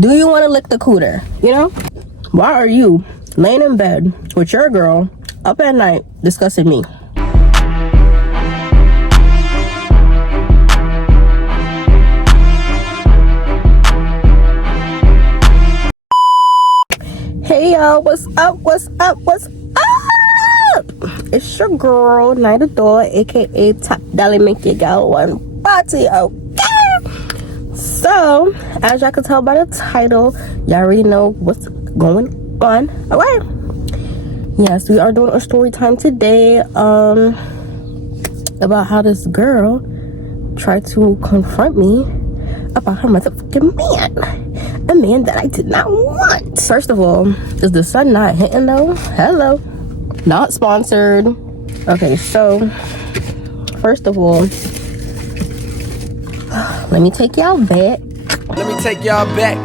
Do you want to lick the cooter? You know? Why are you laying in bed with your girl up at night discussing me? Hey y'all, what's up? What's up? What's up? It's your girl, Night Adore, aka Top Dolly, make your girl one party, okay? So, as y'all can tell by the title, y'all already know what's going on. Alright. Yes, we are doing a story time today, about how this girl tried to confront me about her motherfucking man. A man that I did not want. First of all, is the sun not hitting though? Hello. Not sponsored. Okay, so first of all, let me take y'all back.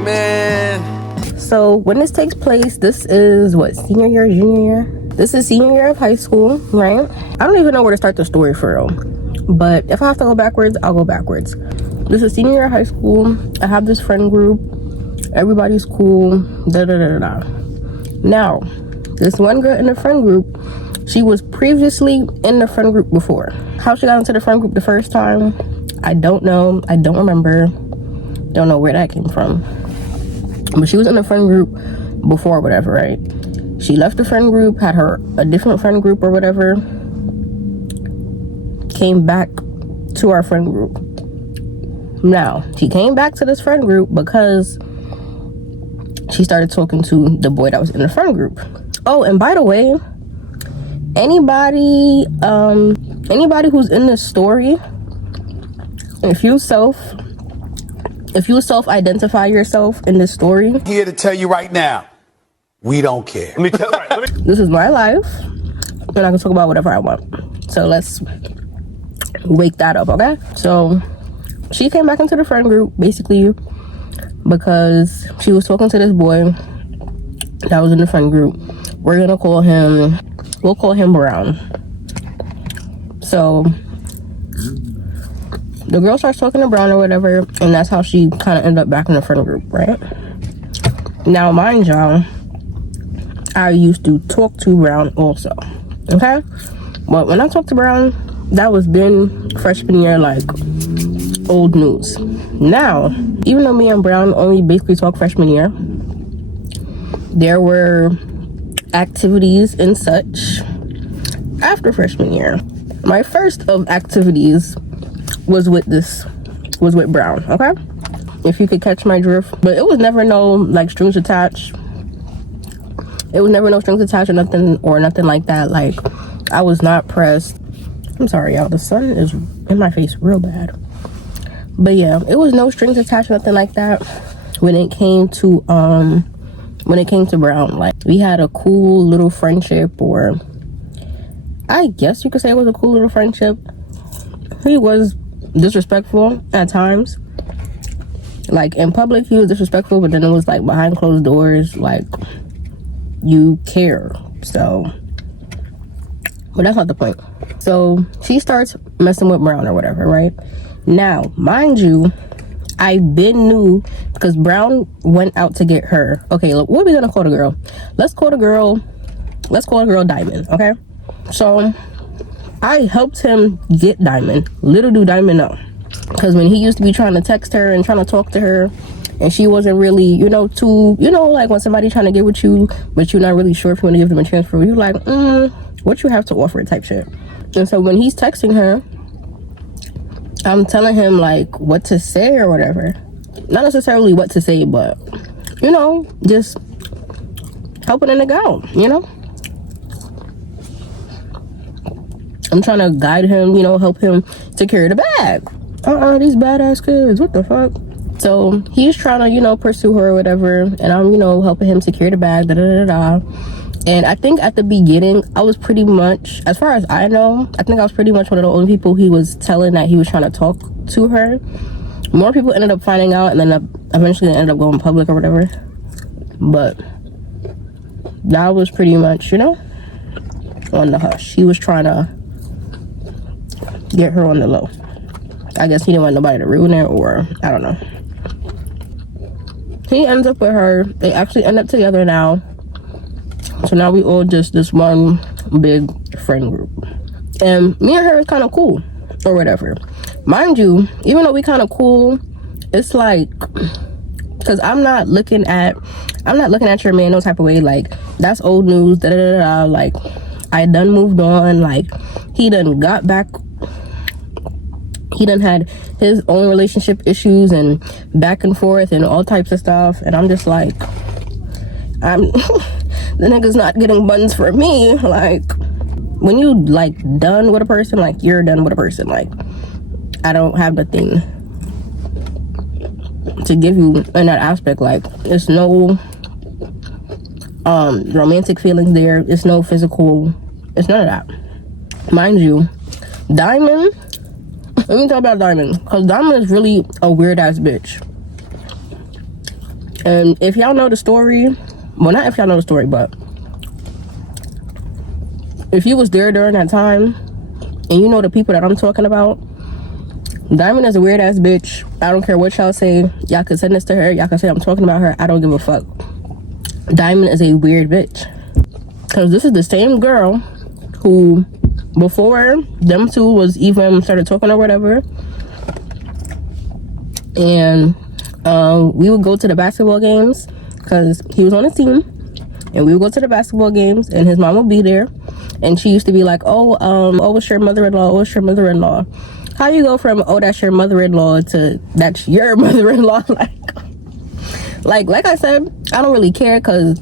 Man. So when this takes place, this is what, senior year, junior year? This is senior year of high school, right? I don't even know where to start the story for real. But if I have to go backwards, I'll go backwards. This is senior year of high school. I have this friend group. Everybody's cool. Now, this one girl in the friend group, she was previously in the friend group before. How she got into the friend group the first time, I don't know. I don't remember. Don't know where that came from. But she was in the friend group before, whatever, right? She left the friend group, had a different friend group or whatever, came back to our friend group. Now, she came back to this friend group because she started talking to the boy that was in the friend group. Oh, and by the way, anybody who's in this story, if you self-identify yourself in this story, here to tell you right now, we don't care. this is my life, and I can talk about whatever I want. So let's wake that up, okay? So she came back into the friend group basically because she was talking to this boy that was in the friend group. We'll call him Brown. So the girl starts talking to Brown or whatever, and that's how she kind of ended up back in the friend group, right? Now, mind y'all, I used to talk to Brown also, okay? But when I talked to Brown, that was been freshman year, like old news. Now, even though me and Brown only basically talk freshman year, there were activities and such after freshman year. My first of activities was with Brown, okay? If you could catch my drift. But it was never no like strings attached. It was never no strings attached or nothing like that. Like, I was not pressed. I'm sorry, y'all. The sun is in my face real bad. But yeah, it was no strings attached, nothing like that. When it came to Brown, like, we had a cool little friendship, or I guess you could say it was a cool little friendship. He was disrespectful at times. Like, in public, he was disrespectful, but then it was like behind closed doors, like, you care. So, but that's not the point. So she starts messing with Brown or whatever, right? Now, mind you, I been knew because Brown went out to get her. Okay, look, what are we gonna call the girl? Let's call the girl Diamond, okay? So I helped him get Diamond. Little do Diamond know. Because when he used to be trying to text her and trying to talk to her, and she wasn't really, like when somebody trying to get with you, but you're not really sure if you want to give them a chance for you, like, what you have to offer type shit. And so when he's texting her, I'm telling him like what to say or whatever. Not necessarily what to say, but just helping a nigga out, I'm trying to guide him, help him secure the bag. These badass kids, what the fuck? So he's trying to, pursue her or whatever, and I'm, helping him secure the bag, And I think at the beginning, I was pretty much, as far as I know, I think I was pretty much one of the only people he was telling that he was trying to talk to her. More people ended up finding out, and then eventually ended up going public or whatever. But that was pretty much, on the hush. He was trying to get her on the low. I guess he didn't want nobody to ruin it, or I don't know. he ends up with her. They actually end up together now. So now we all just this one big friend group. And me and her is kind of cool or whatever. Mind you, even though we kind of cool, it's like, because I'm not looking at your man no type of way. Like, that's old news, da da da da. Like, I done moved on. Like, he done got back. He done had his own relationship issues and back and forth and all types of stuff. And I'm just like, the nigga's not getting buns for me. Like, when you like done with a person, like you're done with a person. Like, I don't have nothing to give you in that aspect. Like, it's no romantic feelings there. It's no physical. It's none of that. Mind you, Diamond. Let me talk about Diamond, because Diamond is really a weird ass bitch. And if y'all know the story, well, not if y'all know the story, but if you was there during that time and you know the people that I'm talking about, Diamond is a weird ass bitch. I don't care what y'all say. Y'all can send this to her. Y'all can say I'm talking about her. I don't give a fuck. Diamond is a weird bitch, because this is the same girl who, before them two was even started talking or whatever, and we would go to the basketball games because he was on the team, and we would go to the basketball games and his mom would be there, and she used to be like, oh, it's your mother-in-law, oh, it's your mother-in-law. How you go from, oh, that's your mother-in-law to that's your mother-in-law? like I said, I don't really care, because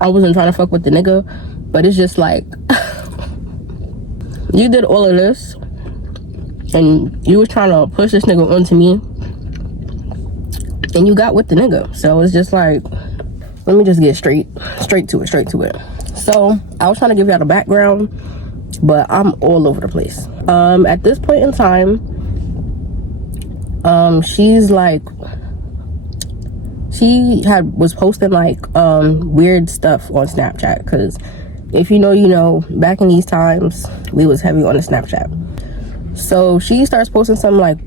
I wasn't trying to fuck with the nigga, but it's just like, you did all of this and you was trying to push this nigga onto me and you got with the nigga. So it's just like, let me just get straight to it. So I was trying to give y'all the background, but I'm all over the place. At this point in time, she's like, she was posting like weird stuff on Snapchat, because if you know, you know, back in these times, we was heavy on the Snapchat. So she starts posting some like,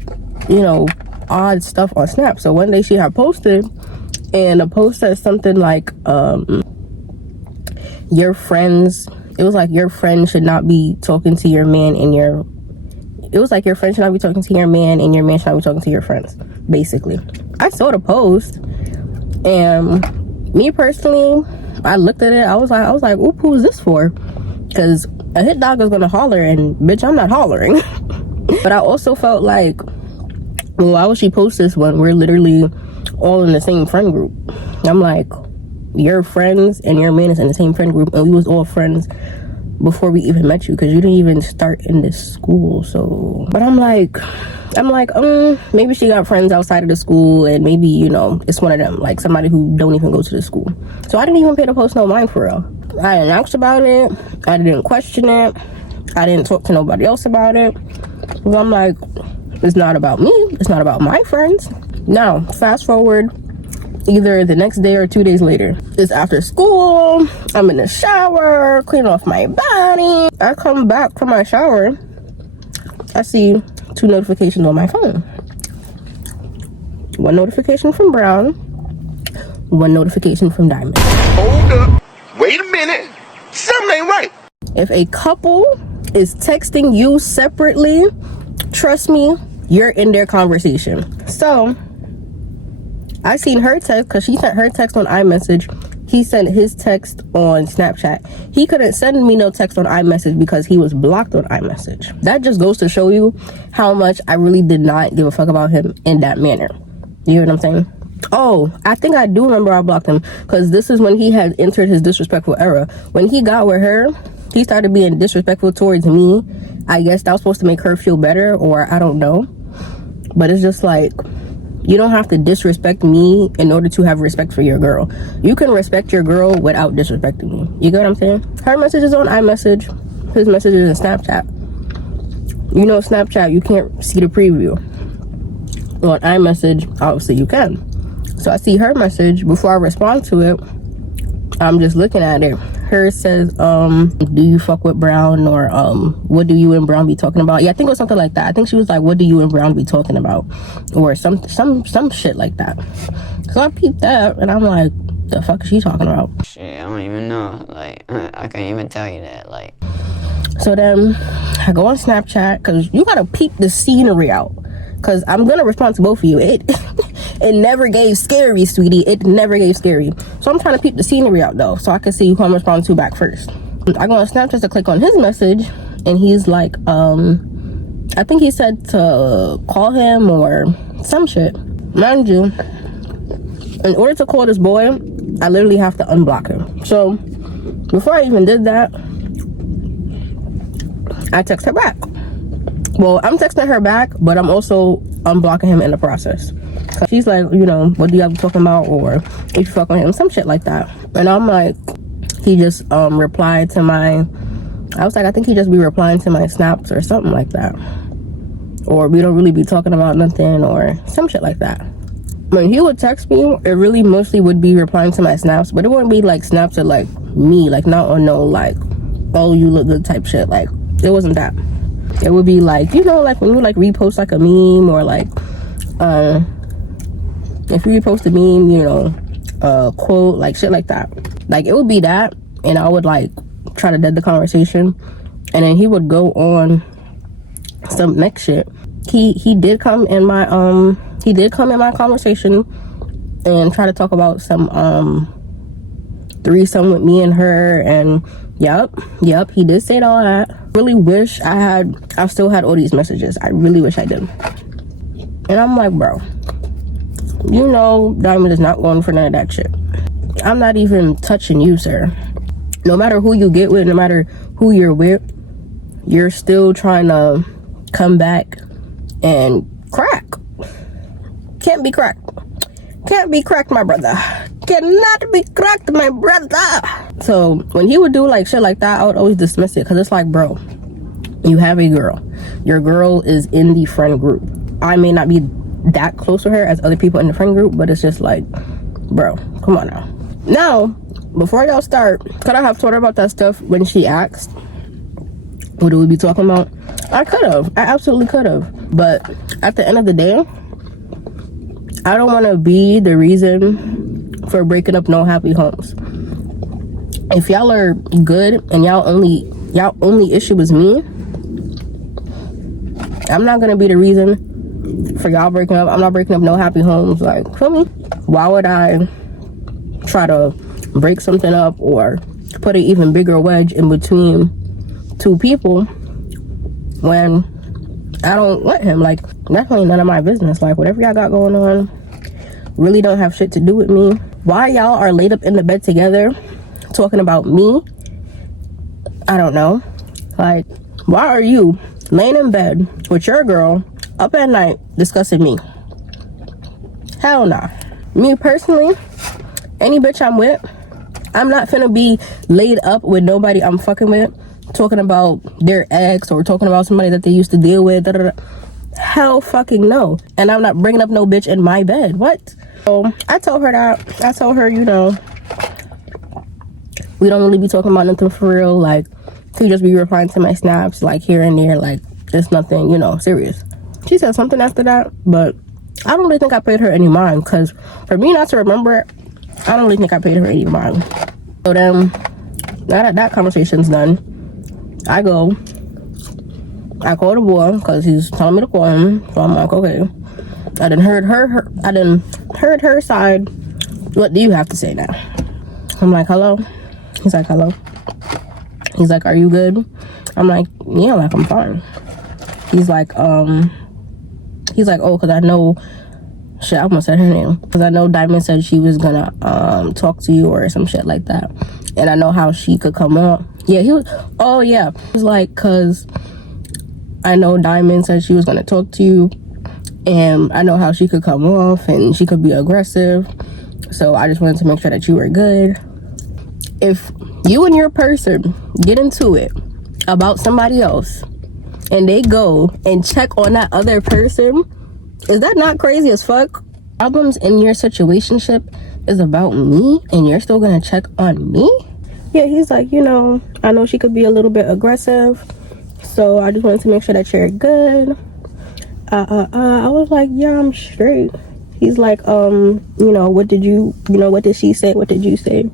you know, odd stuff on Snap. So one day she had posted, and the post said something like, your friends, it was like, your friend should not be talking to your man and your, it was like, your friend should not be talking to your man and your man should not be talking to your friends, basically. I saw the post, and me personally, I looked at it, I was like, oop, who is this for? Because a hit dog is gonna holler, and bitch, I'm not hollering. But I also felt like, well, why would she post this when we're literally all in the same friend group? I'm like, your friends and your man is in the same friend group, and we was all friends before we even met you, because you didn't even start in this school. So, but I'm like, maybe she got friends outside of the school, and maybe, you know, it's one of them, like somebody who don't even go to the school. So I didn't even pay the post no mind for real. I didn't ask about it. I didn't question it. I didn't talk to nobody else about it. Because I'm like, it's not about me. It's not about my friends. Now, fast forward either the next day or 2 days later. It's after school. I'm in the shower, cleaning off my body. I come back from my shower. I see 2 notifications on my phone. 1 notification from Brown, 1 notification from Diamond. Hold up. Wait a minute. Something ain't right. If a couple is texting you separately, trust me, you're in their conversation. So I seen her text, because she sent her text on iMessage. He sent his text on Snapchat. He couldn't send me no text on iMessage because he was blocked on iMessage. That just goes to show you how much I really did not give a fuck about him in that manner. You hear what I'm saying? Oh, I think I do remember I blocked him, because this is when he had entered his disrespectful era. When he got with her, he started being disrespectful towards me. I guess that was supposed to make her feel better, or I don't know. But it's just like, you don't have to disrespect me in order to have respect for your girl. You can respect your girl without disrespecting me. You get what I'm saying? Her message is on iMessage. His message is in Snapchat. You know, Snapchat, you can't see the preview. On iMessage, obviously you can. So I see her message. Before I respond to it, I'm just looking at it. hers says, do you fuck with Brown, or what do you and Brown be talking about? Yeah, I think it was something like that. I think she was like, what do you and Brown be talking about, or some shit like that. So I peeped that, and I'm like, the fuck is she talking about? Shit, I don't even know. Like, I can't even tell you that. Like, so then I go on Snapchat, because you gotta peep the scenery out, because I'm gonna respond to both of you. It never gave scary, sweetie. It never gave scary. So I'm trying to peep the scenery out, though, so I can see who I'm responding to back first. I go on Snapchat to click on his message, and he's like, I think he said to call him or some shit. Mind you, in order to call this boy, I literally have to unblock him. So before I even did that, I text her back. Well, I'm texting her back, but I'm also unblocking him in the process. She's like, you know, what do you have talking about, or if you fuck with him, some shit like that. And I'm like, he just replied to my, I was like, I think he just be replying to my snaps or something like that, or we don't really be talking about nothing, or some shit like that. When he would text me, it really mostly would be replying to my snaps, but it wouldn't be like snaps of like me, like not on no like, oh you look good type shit. Like, it wasn't that. It would be like, you know, like when you like repost like a meme, or like if you repost a meme, you know, a quote, like shit like that. Like, it would be that, and I would like try to dead the conversation, and then he would go on some next shit. He did come in my conversation and try to talk about some threesome with me and her, and yep, he did say all that. Really wish I still had all these messages. I really wish I did. And I'm like, bro, you know Diamond is not going for none of that shit. I'm not even touching you, sir. No matter who you get with, no matter who you're with, you're still trying to come back and crack. Can't be cracked. Can't be cracked, my brother. Cannot be cracked, my brother. So when he would do like shit like that, I would always dismiss it, because it's like, bro, you have a girl. Your girl is in the friend group. I may not be that close to her as other people in the friend group, but it's just like, bro, come on now. Now, before y'all start, could I have told her about that stuff when she asked what do we be talking about? I could have. I absolutely could have. But at the end of the day, I don't want to be the reason for breaking up no happy homes. If y'all are good and y'all only issue is me, I'm not gonna be the reason for y'all breaking up. I'm not breaking up no happy homes. Like, feel me? Why would I try to break something up or put an even bigger wedge in between two people when I don't want him? Like, definitely none of my business. Like, whatever y'all got going on really don't have shit to do with me. Why y'all are laid up in the bed together talking about me, I don't know. Like, why are you laying in bed with your girl up at night discussing me? Hell nah. Me personally, any bitch I'm with, I'm not finna be laid up with nobody I'm fucking with talking about their ex or talking about somebody that they used to deal with. Da, da, da. Hell fucking no. And I'm not bringing up no bitch in my bed. What? So I told her that. I told her, you know, we don't really be talking about nothing for real. Like, she just be replying to my snaps like here and there. Like, it's nothing, you know, serious. She said something after that, but I don't really think I paid her any mind, because for me not to remember it, I don't really think I paid her any mind. So then, now that that conversation's done, I call the boy because he's telling me to call him. So I'm like, okay. I done heard her side. What do you have to say now? I'm like, hello. He's like, hello. He's like, are you good? I'm like, yeah, like I'm fine. He's like, oh, because I know, shit, I almost said her name, because I know Diamond said she was gonna talk to you or some shit like that, and I know how she could come up. Yeah, he was, oh yeah, he was like, because I know Diamond said she was gonna talk to you, and I know how she could come off and she could be aggressive, so I just wanted to make sure that you were good. If you and your person get into it about somebody else and they go and check on that other person, is that not crazy as fuck? Problems in your situationship is about me and you're still gonna check on me? yeah, he's like, you know, I know she could be a little bit aggressive, so I just wanted to make sure that you're good. I was like, yeah, I'm straight. He's like, you know, what did she say? What did you say?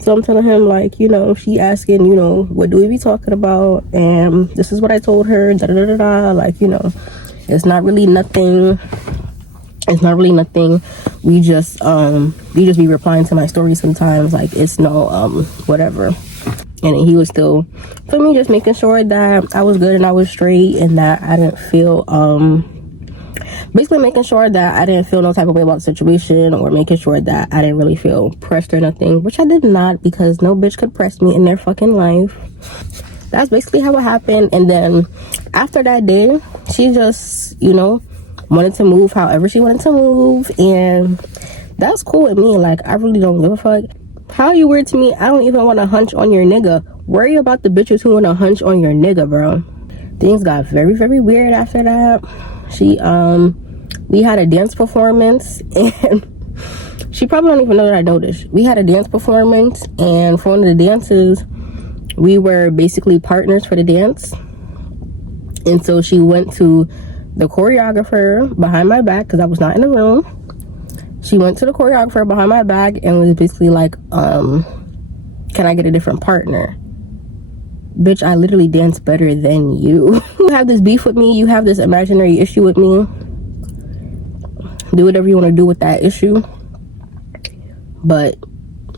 So I'm telling him, like, you know, she asking, you know, what do we be talking about? And this is what I told her, da da da da da. Like, you know, it's not really nothing. It's not really nothing. We just be replying to my stories sometimes. Like, it's no, whatever. And he was still, for me, just making sure that I was good and I was straight and that I didn't feel, basically making sure that I didn't feel no type of way about the situation, or making sure that I didn't really feel pressed or nothing, which I did not, because no bitch could press me in their fucking life. That's basically how it happened. And then after that day, she just, you know, wanted to move however she wanted to move, and that's cool with me. Like, I really don't give a fuck. How you weird to me? I don't even want to hunch on your nigga. Worry about the bitches who want to hunch on your nigga, bro. Things got very, very weird after that. We had a dance performance, and she probably don't even know that I know this. We had a dance performance, and for one of the dances, we were basically partners for the dance. And so she went to the choreographer behind my back, because I was not in the room. She went to the choreographer behind my back and was basically like, can I get a different partner? Bitch, I literally dance better than you. You have this beef with me. You have this imaginary issue with me. Do whatever you want to do with that issue. But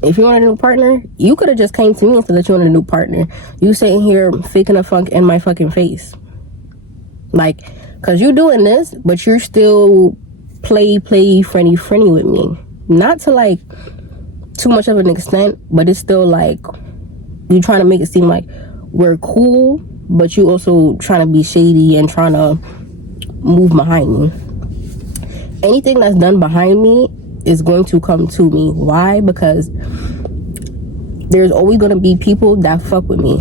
if you want a new partner, you could have just came to me and said that you want a new partner. You sitting here faking a funk in my fucking face. Like, because you doing this, but you're still play friendly with me. Not to like too much of an extent, but it's still like you trying to make it seem like we're cool, but you also trying to be shady and trying to move behind me. Anything that's done behind me is going to come to me. Why? Because there's always going to be people that fuck with me.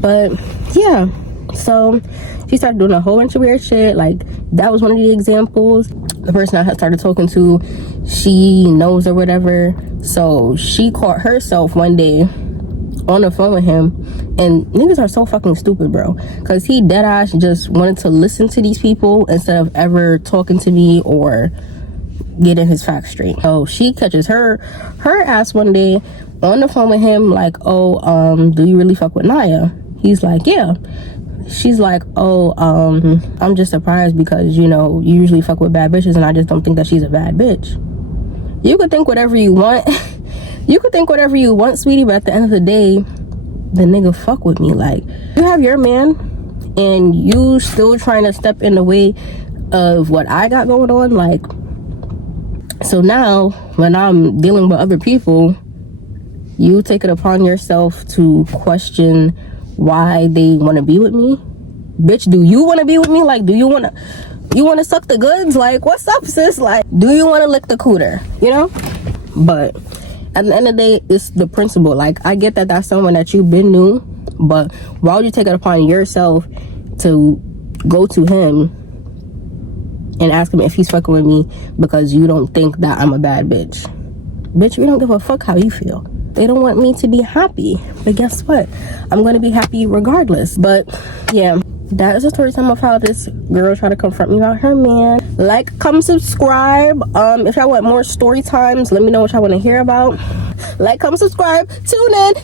But yeah, so she started doing a whole bunch of weird shit. Like, that was one of the examples. The person I had started talking to, she knows or whatever. So she caught herself one day on the phone with him. And niggas are so fucking stupid, bro. Because he deadass just wanted to listen to these people instead of ever talking to me or getting his facts straight. So she catches her ass one day on the phone with him, like, oh, do you really fuck with Naya? He's like, yeah. She's like, oh, I'm just surprised because, you know, you usually fuck with bad bitches and I just don't think that she's a bad bitch. You could think whatever you want. You could think whatever you want, sweetie, but at the end of the day, the nigga fuck with me. Like, you have your man and you still trying to step in the way of what I got going on. Like, so now when I'm dealing with other people, you take it upon yourself to question why they want to be with me. Bitch, do you want to be with me? Like, do you want to suck the goods? Like, what's up, sis? Like, do you want to lick the cooter, you know? But at the end of the day, it's the principle. Like, I get that that's someone that you've been knew, but why would you take it upon yourself to go to him and ask him if he's fucking with me because you don't think that I'm a bad bitch? Bitch, we don't give a fuck how you feel. They don't want me to be happy, but guess what? I'm gonna be happy regardless. But yeah, that is a story time of how this girl tried to confront me about her man. Like, comment, subscribe. If y'all want more story times, let me know what y'all want to hear about. Like, comment, subscribe. Tune in.